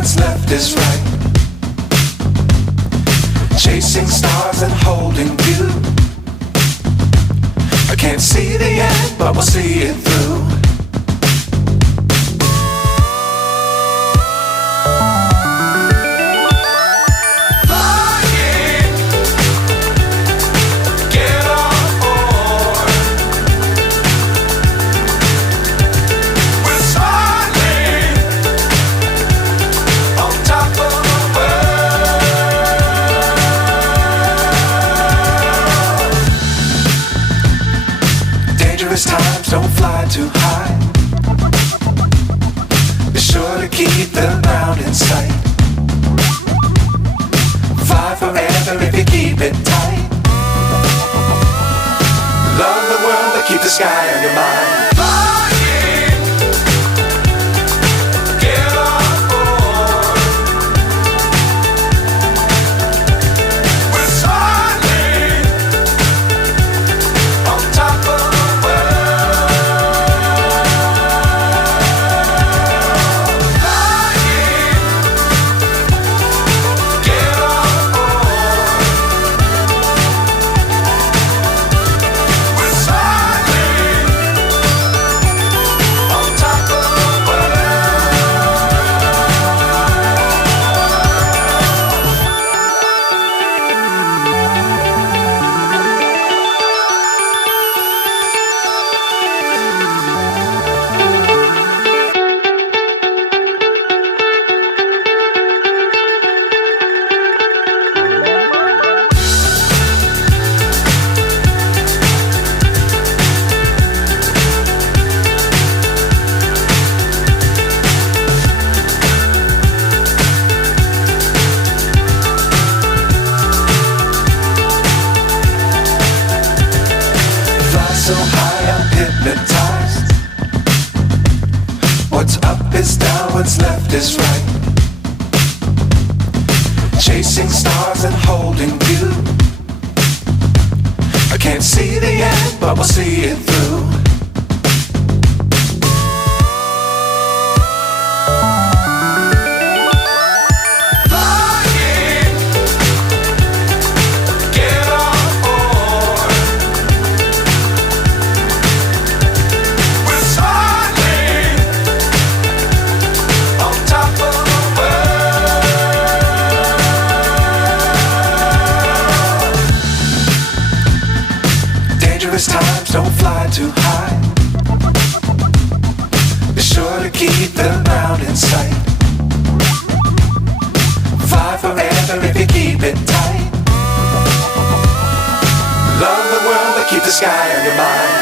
what's left is right. Chasing stars and holding you. I can't see the end, but we'll see it through. Times don't fly too high. Be sure to keep the ground in sight. Fly forever if you keep it tight. Love the world but keep the sky on your mind. So high I'm hypnotized. What's up is down, what's left is right. Chasing stars and holding you. I can't see the end, but we'll see it through. Times don't fly too high. Be sure to keep the ground in sight. Fly forever if you keep it tight. Love the world but keep the sky on your mind.